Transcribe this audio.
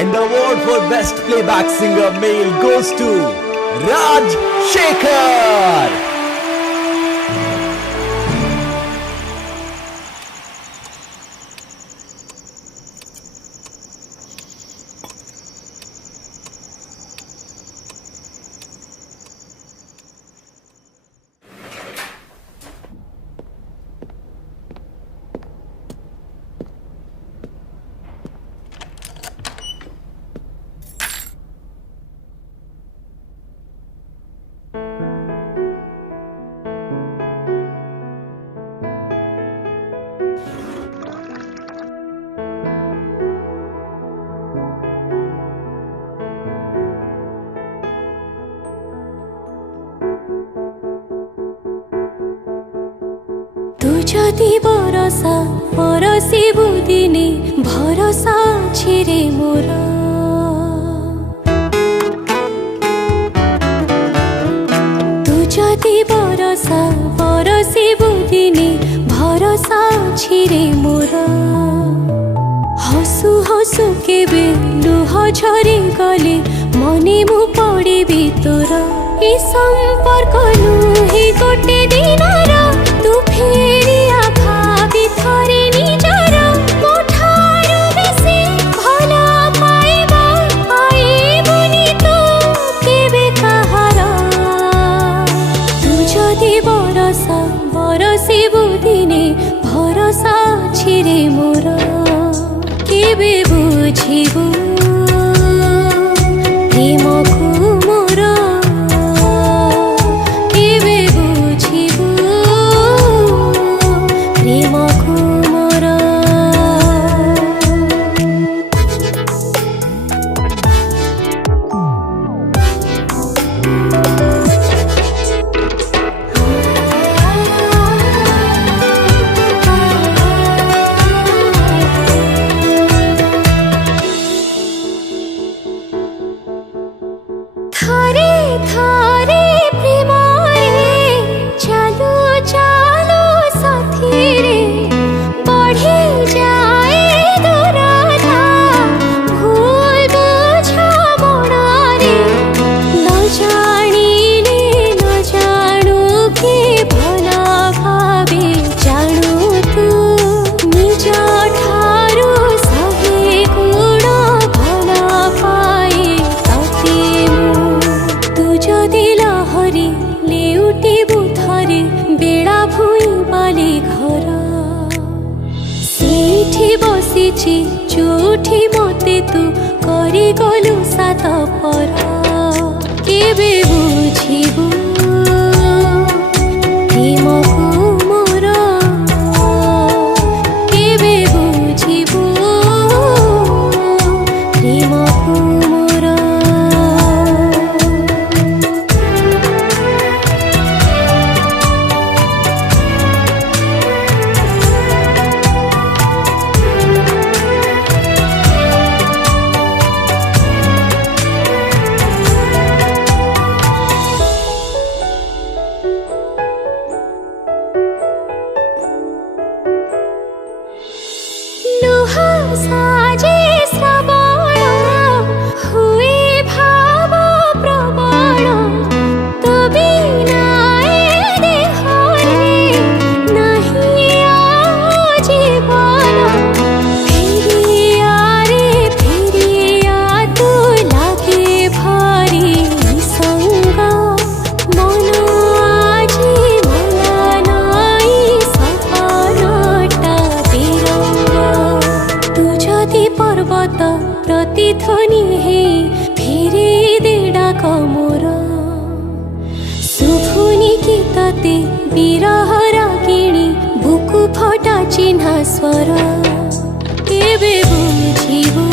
And the award for Best Playback Singer Male goes to Raj Shekhar. যদি বরসা পরশিবু দিনে ভরসা ছিরে মোর তু যদি বরসা পরশিবু দিনে ভরসা ছিরে মোর হসু হসু কেবে লুহ ঝরি গলে মনে মু পড়িবি তোর এই সম্পর্ক নুহে গোটে দিনর তু ফেরিয়া ভাবি থরে নিজর মোঠারু বেশি ভাল পাইবা পাইবনি তো কেবে কাহার তু যদি বরসা বরশিবু দিনে ভরসা ছিরে মোর কেবে বুঝিবু প্রেমকু মোর কেবে বুঝিবু প্রেমকু মোর থরে থরে প্রেমরে চালু চালু সাথীরে বঢ়ি যায় দূরতা ভুল বুঝা মনরে ন জানিলে ন জাণু কে ভাল ভাবে জাণু তু নিজ ঠারু সহে গুণ ভাল পায়ে ততে তু যদি লহরি লেউটিবু থরে বেড়া ভুই বালি ঘর সেইঠি বসিছি চুঠি মতে তু করি গলু সাত পর কেবে বুঝিবু প্রেমকু মোর কেবে বুঝিবু প্রেমকু মোর লুহ সাজে শ্রাবণ হুয়ে ভাব প্রবণ তো বিনায় দেহরে নাহি আও জীবন ফিরিয়া রে ফিরিয়া তু লাগে ভারি সঙ্গ মন আজি মলা নাই সপনটা বিরঙ্গ তু যদি পর্বত প্রতিধ্বনি হে ফিরে দে ডাক মোর শুভুনি কি ততে বিরহ রাগিণী বুকু ফটা চিহ্না স্বর কেবে বুঝিবু